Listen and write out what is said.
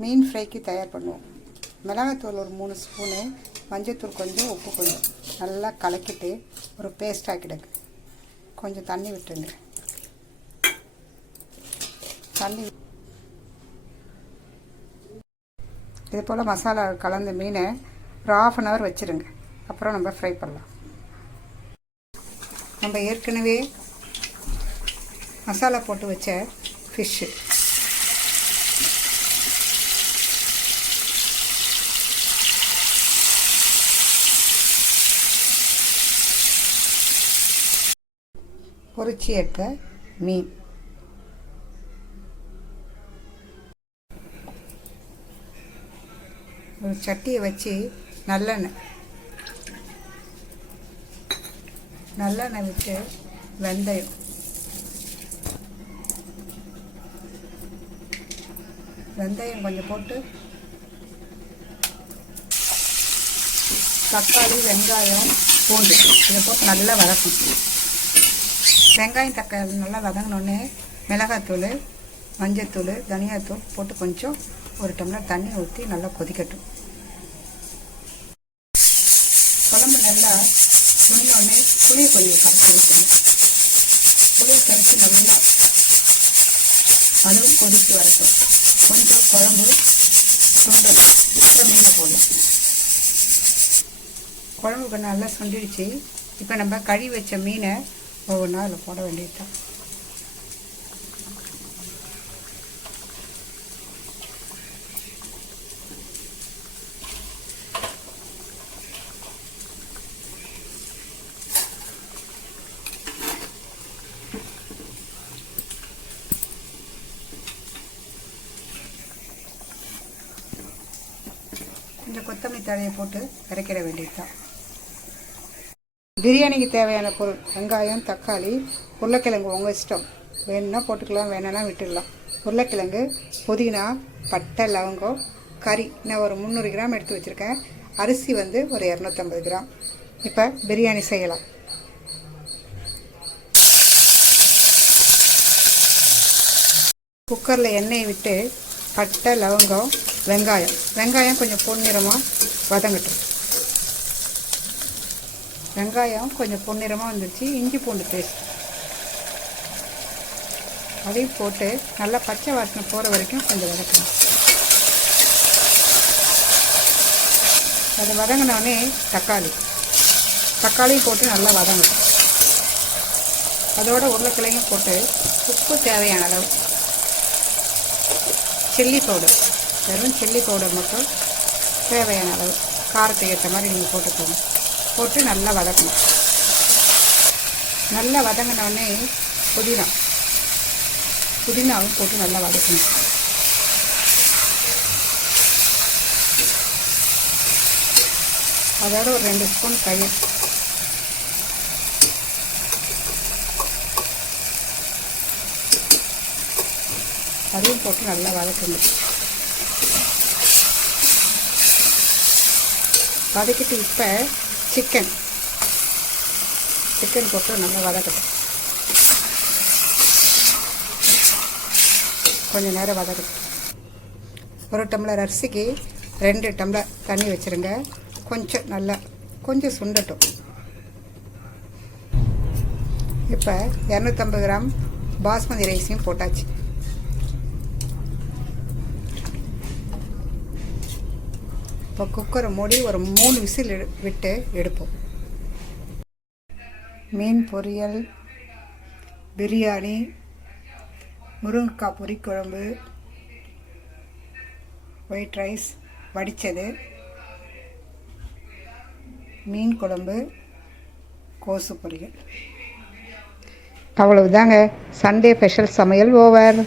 மீன் ஃப்ரைக்கு தயார் பண்ணுவோம். மிளகாத்தூள் ஒரு மூணு ஸ்பூனு மஞ்சத்தூள் கொஞ்சம் உப்பு கொஞ்சம். நல்லா கலக்கிட்டு ஒரு பேஸ்ட் ஆக்கிடுங்க கொஞ்சம் தண்ணி விட்டுருங்க. தண்ணி இது போல் மசாலா கலந்த மீனை ஒரு ஆஃப் அன் ஹவர் வச்சுருங்க. அப்புறம் நம்ம ஃப்ரை பண்ணலாம். நம்ம ஏற்கனவே மசாலா போட்டு வச்ச ஃபிஷ்ஷு பொரிச்சி மீன். ஒரு சட்டியை வச்சு நல்லெண்ணெய். நல்லெண்ணெய் விட்டு வெந்தயம். வெந்தயம் கொஞ்சம் போட்டு தக்காளி வெங்காயம் பூண்டு இதை போட்டு நல்லா வதக்கும் வெங்காயம் தக்காளி நல்லா வதங்கினோடனே மிளகாத்தூள் மஞ்சத்தூள் தனியாத்தூள் போட்டு கொஞ்சம் ஒரு டம்ளர் தண்ணி ஊற்றி நல்லா கொதிக்கட்டும். குழம்பு நல்லா சொன்னோடனே புளியை கொஞ்சம் கரைச்சி ஊற்றணும் புளியை கரைச்சி நல்லா அதுவும் கொதித்து வரட்டும். கொஞ்சம் குழம்பு சுண்டல் அப்புறம் மீன் போடலாம் குழம்பு இப்போ நல்லா சுண்டிடுச்சு. இப்போ நம்ம கழுவி வச்ச மீனை ஒவ்வொன்றா அதில் போட வேண்டியதுதான். கொஞ்சம் கொத்தமல்லி தழையை போட்டு இறக்கிட வேண்டியதுதான். பிரியாணிக்கு தேவையான பொருள் வெங்காயம் தக்காளி உருளைக்கிழங்கு உங்கள் இஷ்டம். வேணும்னா போட்டுக்கலாம் வேணும்னா விட்டுடலாம். உருளைக்கிழங்கு புதினா பட்டை லவங்கம் கறி. நான் ஒரு முந்நூறு கிராம் எடுத்து வச்சுருக்கேன். அரிசி வந்து ஒரு இரநூத்தம்பது கிராம். இப்போ பிரியாணி செய்யலாம். குக்கரில் எண்ணெய் விட்டு பட்டை லவங்கம் வெங்காயம். வெங்காயம் கொஞ்சம் பொன்னிறமாக வதங்கட்டும். வெங்காயம் கொஞ்சம் பொன்னிறமாக வந்துடுச்சு இஞ்சி பூண்டு பேஸ்ட் அதையும் போட்டு நல்லா பச்சை வாசனை போகிற வரைக்கும் கொஞ்சம் வதக்கணும். அது வதங்கினோடனே தக்காளி. தக்காளியும் போட்டு நல்லா வதங்கணும். அதோட உருளைக்கிழங்கும் போட்டு உப்பு தேவையான அளவு. சில்லி பவுடர் வெறும் சில்லி பவுடர் மட்டும் தேவையான அளவு. காரத்துக்கு ஏற்ற மாதிரி நீங்கள் போட்டுக்கோங்க. போட்டு நல்லா வதக்கணும். நல்லா வதங்கினோடனே புதினா. புதினாவும் போட்டு நல்லா வதக்கணும். அதோட ஒரு ரெண்டு ஸ்பூன் தயிர். அதையும் போட்டு நல்லா வதக்கணும். வதக்கிட்டு இப்போ சிக்கன் சிக்கன் போட்டு நல்லா வதக்கட்டும். கொஞ்சம் நேரம் வதக்கட்டும். ஒரு டம்ளர் அரிசிக்கு ரெண்டு டம்ளர் தண்ணி வச்சுருங்க. கொஞ்சம் நல்லா கொஞ்சம் சுண்டட்டும். இப்போ இரநூத்தம்பது கிராம் பாஸ்மதி ரைஸையும் போட்டாச்சு. இப்போ குக்கரை மூடி ஒரு மூணு விசில் எடு விட்டு எடுப்போம். மீன் பொரியல் பிரியாணி முருங்கைக்காய் பொரிக்குழம்பு ஒயிட் ரைஸ் வடித்தது மீன் குழம்பு கோசு பொரியல். அவ்வளவுதாங்க. சண்டே ஸ்பெஷல் சமையல் ஓவர்